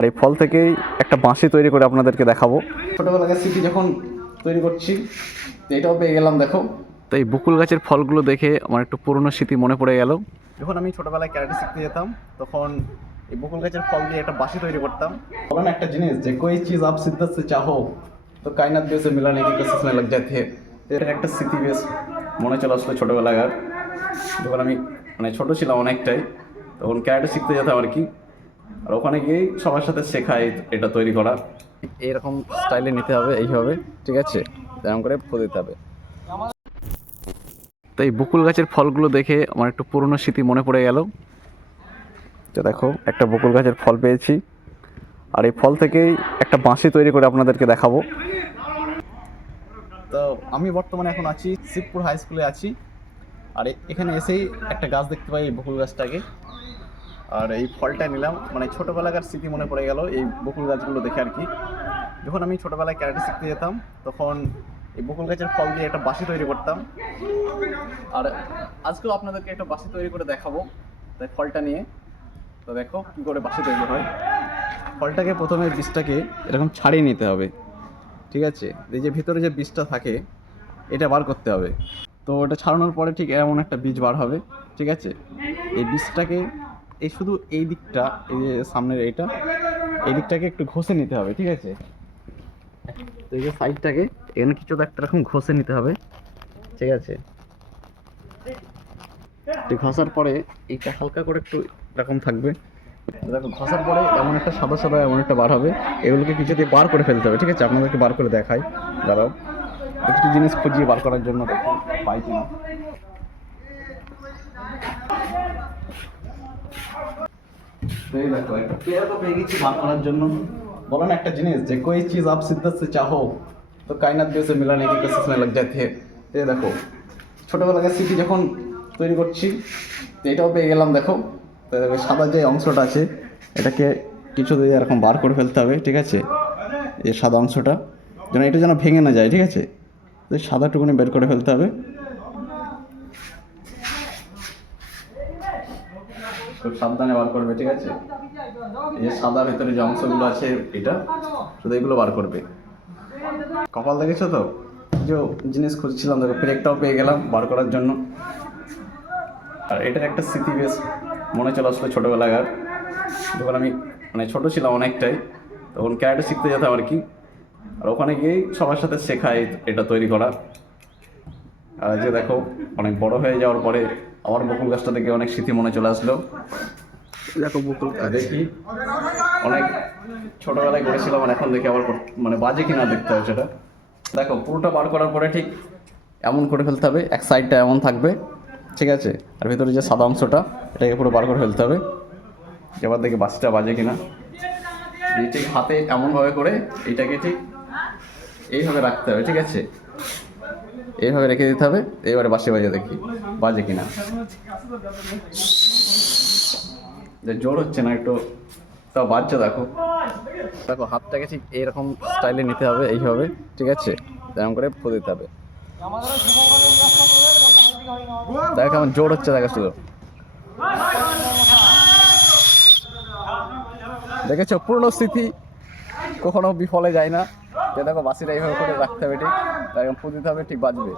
আর এই ফল থেকেই একটা বাঁশি তৈরি করে আপনাদেরকে দেখাবো। ছোটোবেলাকার স্মৃতি যখন তৈরি করছি এটাও পেয়ে গেলাম, দেখো। তো এই বকুল গাছের ফলগুলো দেখে আমার একটু পুরনো স্মৃতি মনে পড়ে গেল। যখন আমি ছোটোবেলায় ক্যারাটে শিখতে যেতাম তখন এই বকুল গাছের ফল দিয়ে একটা বাঁশি তৈরি করতাম। বলো না একটা জিনিস যে कोई चीज़ आप शिद्दत से चाहो तो कायनात भी उसे मिलाने की कोशिश में लग जाती है। এর একটা স্মৃতি বেশ মনে চলে আসলো ছোটোবেলাকার, যখন আমি ছোটো ছিলাম অনেকটাই, তখন ক্যারাটে শিখতে যেতাম আর কি। আর ওখানে গিয়েই সবার সাথে শেখায় এটা তৈরি করা। এইরকম স্টাইলে নিতে হবে, এইভাবে, ঠিক আছে, এরকম করে ফু দিতে হবে। তো এই বকুল গাছের ফলগুলো দেখে আমার একটু পুরনো স্মৃতি মনে পড়ে গেল। তো দেখো একটা বকুল গাছের ফল পেয়েছি, আর এই ফল থেকেই একটা বাঁশি তৈরি করে আপনাদেরকে দেখাবো। তো আমি বর্তমানে এখন আছি শিবপুর হাই স্কুলে আছি। আর এখানে এসেই একটা গাছ দেখতে পাই, এই বকুল গাছটাকে। আর এই ফলটা নিলাম, ছোটোবেলাকার স্মৃতি মনে পড়ে গেল এই বকুল গাছগুলো দেখে আর কি। যখন আমি ছোটোবেলায় ক্যারাটে শিখতে যেতাম তখন এই বকুল গাছের ফল দিয়ে একটা বাঁশি তৈরি করতাম। আর আজকেও আপনাদেরকে একটা বাঁশি তৈরি করে দেখাবো, তাই ফলটা নিয়ে। তো দেখো কী করে বাঁশি তৈরি হয়। ফলটাকে প্রথমে বীজটাকে এরকম ছাড়িয়ে নিতে হবে, ঠিক আছে। এই যে ভিতরে যে বীজটা থাকে এটা বার করতে হবে। তো এটা ছাড়ানোর পরে ঠিক এমন একটা বীজ বার হবে, ঠিক আছে। এই বীজটাকে এই শুধু এই দিকটা, এই যে সামনের এই দিকটাকে একটু ঘষে নিতে হবে, ঠিক আছে। তো এই যে সাইডটাকে এখানে কিছু একটা রকম ঘষে নিতে হবে, ঠিক আছে। ঘষার পরে এইটা হালকা করে একটু এরকম থাকবে, দেখো। ঘষার পরে এমন একটা সাদা সাদা এমন একটা বার হবে, এগুলোকে কিছু দিয়ে বার করে ফেলতে হবে, ঠিক আছে। আপনাদেরকে বার করে দেখাই, দাঁড়াও। কিছু জিনিস খুঁজিয়ে বার করার জন্য দেখি পাই কিনা। দেখো একটা পেয়ার তো পেয়ে গেছি বার করার জন্য। বলো না একটা জিনিস যে कोई चीज़ आप शिद्दत से चाहो तो कायनात भी उसे मिलाने की कोशिश में लग जाती है। এই দেখো ছোটোবেলাকার স্মৃতি যখন তৈরি করছি এটাও পেয়ে গেলাম, দেখো। তো সাদা যে অংশটা আছে এটাকে কিছু দিয়ে এরকম বার করে ফেলতে হবে, ঠিক আছে। এই সাদা অংশটা যেন এটা যেন ভেঙে না যায়, ঠিক আছে। তো সাদাটুকুনি বের করে ফেলতে হবে, খুব সাবধানে বার করবে, ঠিক আছে। এই যে সাদা ভেতরে যে অংশগুলো আছে এটা শুধু এগুলো বার করবে। কপাল দেখেছো তো, যে জিনিস খুঁজছিলাম, দেখো ব্রেকটাও পেয়ে গেলাম বার করার জন্য। আর এটার একটা স্মৃতি বেশ মনে চলে আসলো ছোটোবেলাকার, যখন আমি ছোটো ছিলাম অনেকটাই, তখন ক্যারাটে শিখতে যেতাম আর কি। আর ওখানে গিয়েই সবার সাথে শেখায় এটা তৈরি করা। আর যে দেখো অনেক বড় হয়ে যাওয়ার পরে আমার বকুল গাছটা থেকে অনেক স্মৃতি মনে চলে আসলো। দেখো বকুল দেখি অনেক ছোটোবেলায় করেছিলাম, আর এখন দেখি আবার বাজে কিনা দেখতে হবে সেটা। দেখো পুরোটা বার করার পরে ঠিক এমন করে ফেলতে হবে, এক সাইডটা এমন থাকবে, ঠিক আছে। আর ভিতরে যে সাদা অংশটা এটাকে পুরো বার করে ফেলতে হবে। এবার দেখি বাসটা বাজে কিনা। ঠিক হাতে এমনভাবে করে এইটাকে ঠিক এইভাবে রাখতে হবে, ঠিক আছে। এইভাবে রেখে দিতে হবে। এবারে বাসে বাজে দেখি বাজে কিনা। যে জোর হচ্ছে না একটু, তাও বাজছে, দেখো। দেখো হাতটাকে ঠিক এইরকম স্টাইলে নিতে হবে, এইভাবে, ঠিক আছে, এরকম করে ফু দিতে হবে। দেখো কেমন জোর হচ্ছে, দেখো শুধু। দেখেছো পুরনো স্মৃতি কখনো বিফলে যায় না। দেখো বাসিটা এইভাবে করে রাখতে হবে, ঠিক এরকম ফু দিতে হবে, ঠিক বাজবে।